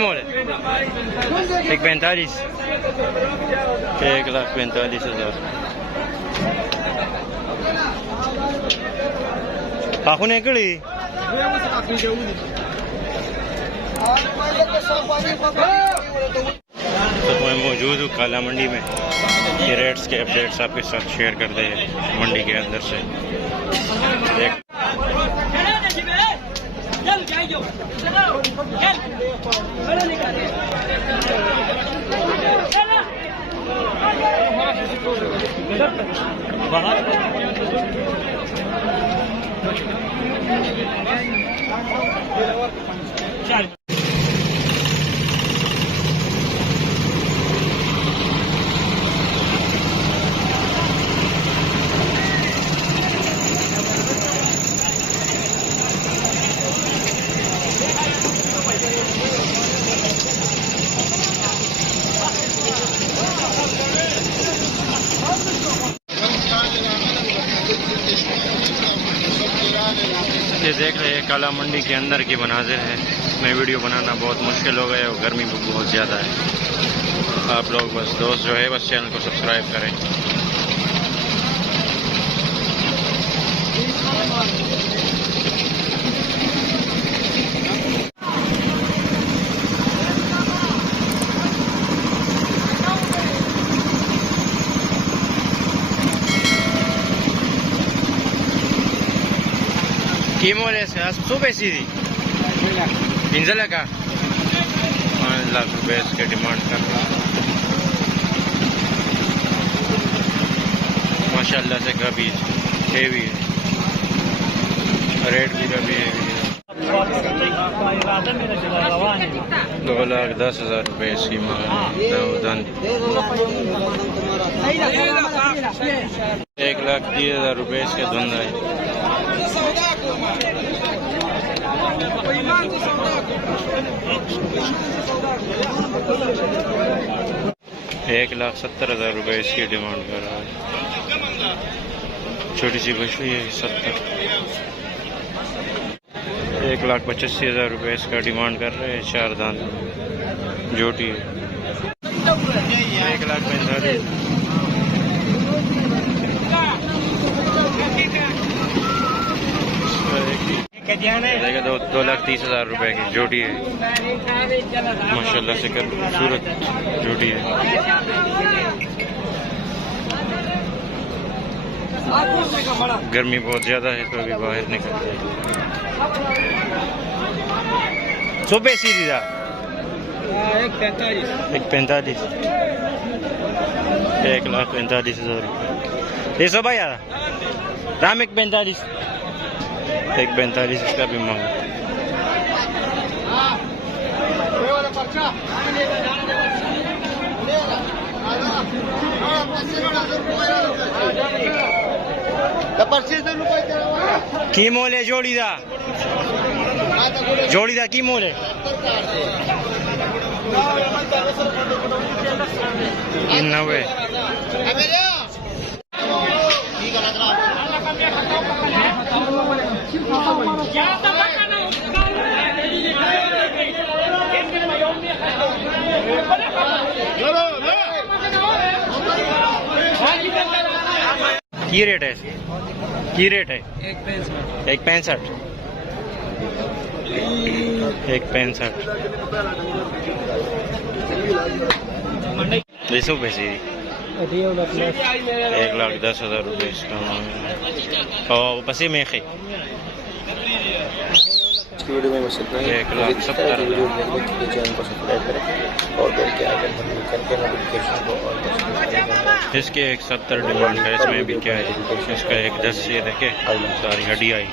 मोल है 1,45,000 1,45,000 पाखुन एकड़ी तो मैं मौजूद हूँ काला मंडी में। ये रेट्स के अपडेट्स आपके साथ शेयर करते हैं मंडी के अंदर से। ये देख रहे हैं काला मंडी के अंदर की मनाजिर है। मैं वीडियो बनाना बहुत मुश्किल हो गया और गर्मी भी बहुत ज़्यादा है। आप लोग बस दोस्त जो है बस चैनल को सब्सक्राइब करें। कीमोल है सुबह सीधी 15 लाख का 5 लाख रुपए इसके डिमांड कर रहा है। माशाल्लाह से कभी हेवी है, रेट भी कभी हेवी है। 2,10,000 रुपए इसकी मांग है। 1,30,000 रुपए इसके धुंध है। 1,70,000 रुपए इसकी डिमांड कर रहा है। छोटी सी बछड़ी है 70। 1,85,000 रुपए इसका डिमांड कर रहे हैं। 4 दांत जोटी है। 1,45,000 2,30,000 रुपए की जोटी है। माशाल्लाह से कर खूबसूरत जोटी है। गर्मी बहुत ज्यादा है तो अभी बाहर निकलते हैं। सुबह सीधी था 1,45,000 1,45,000 ये सब आया राम 1,45,000 इसका भी मांग। की मोल है जोड़ी दा की मोल है 90। की रेट है इसकी? की रेट है 1,65 1,65 200 पैसे 1,10,000 रुपये इसका और पसी में खे वीडियो में बस इतना ही। 1,70,000 वीडियो देखने के लिए चैनल को सब्सक्राइब करें और बेल के आइकन पर क्लिक करके नोटिफिकेशन को ऑल पर सेट करें। इसके 1,70 डिमांड है। इसमें भी क्या है इसका 1,10 ये देखे सारी हड्डी आई।